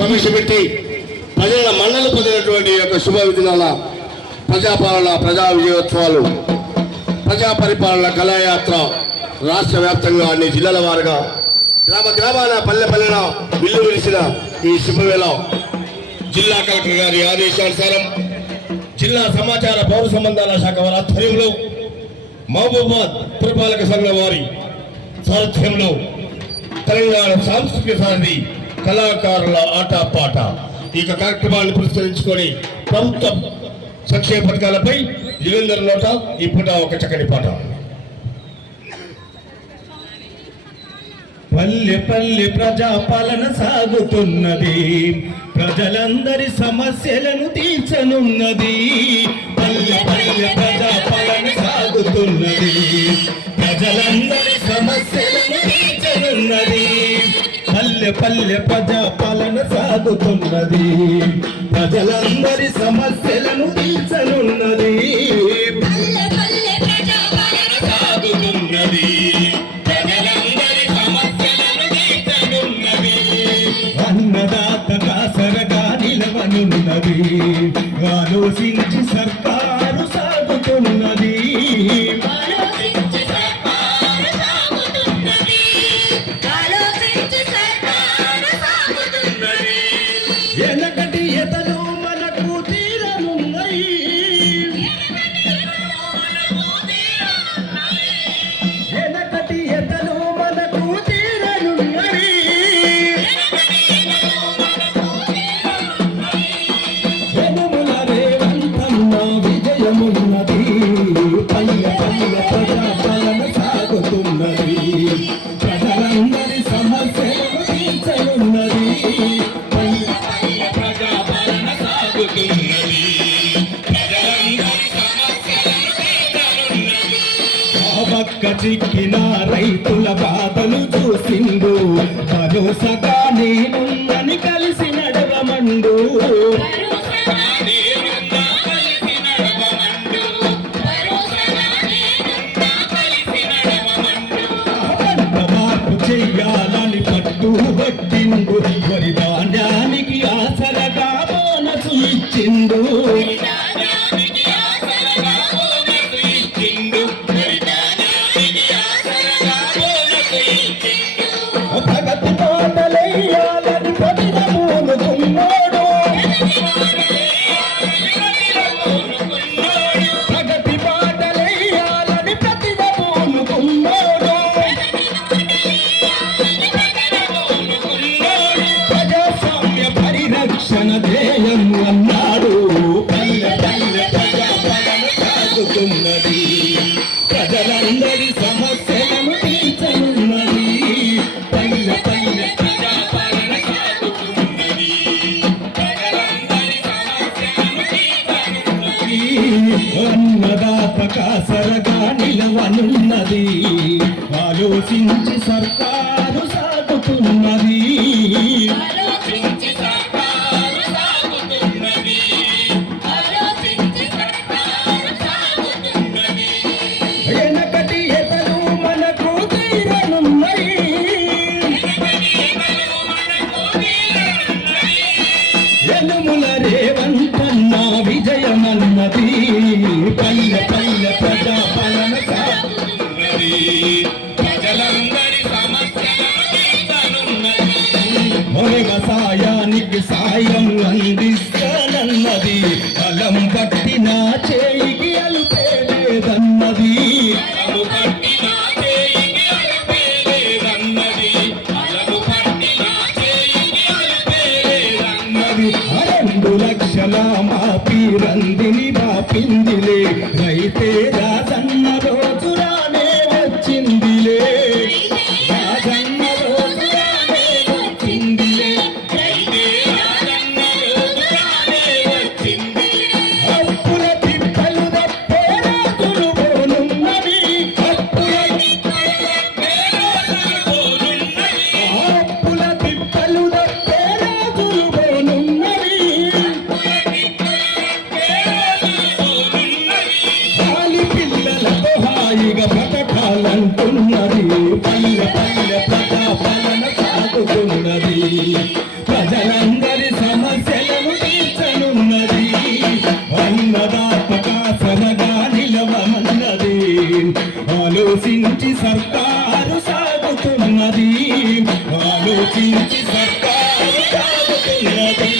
ప్రవేశపెట్టి ప్రజల మన్నలు పొందినటువంటి యొక్క శుభ విధానాల ప్రజాపాలన ప్రజా విజయోత్సవాలు ప్రజా పరిపాలన కళాయాత్ర రాష్ట్ర వ్యాప్తంగా అన్ని జిల్లాల వారుగా గ్రామ గ్రామాల పల్లె పల్లెన విల్లు విరిసిన ఈ శుభవేళ జిల్లా కలెక్టర్ గారి ఆదేశానుసారం జిల్లా సమాచార పౌర సంబంధాల శాఖ వారి ఆధ్వర్యంలో మహబూబాద్ పురపాలక సంఘం వారి సారథ్యంలో తెలంగాణ సాంస్కృతిక సారథి కళాకారుల ఆట పాట ఈ యొక్క కార్యక్రమాన్ని పురస్కరించుకొని ప్రభుత్వం సంక్షేమ పథకాలపై యుగంధర్ లోట ఈ పూట ఒక చక్కని పాట. పల్లె పల్లె ప్రజాపాలన సాగుతున్నది. ప్రజలందరి సమస్యలను తీర్చనున్నది. పల్లె పల్లె ప్రజాపాలన సాగుతున్నది. పల్లె పల్లె ప్రజాపాలన సాగుతున్నది. ప్రజలందరి సమస్యలను తీర్చనున్నది. పల్లె పల్లె ప్రజాపాలన సాగుతున్నది. ప్రజలందరి సమస్యలను తీర్చనున్నది. అన్నదాత కాసరగా నిలవనున్నది. ఆలోచించి సర్కారు పక్క చిక్కిన రైతుల బాధలు చూసిండు. భరోసగా నేనుందని కలిసి నడవమండు. మార్పు చెయ్యాలని పట్టు పట్టిండు వరి కాసరగా నిలవనున్నది. ఆలోచించి సర్కార్ ప్రజలందరి వ్యవసాయానికి సాయం అందిస్తానన్నది. కలం కలము పట్టిన చేయికి అలుపే లేదన్నది. కలము పట్టిన చేయికి అలుపే లేదన్నది. రెండు లక్షల మాపి రందిని బాపిందిలే రైతే రాజన్న ఆలోచించి సర్కారు సాగుతున్నది. ఆలోచించి సర్కారు సాగుతున్నది.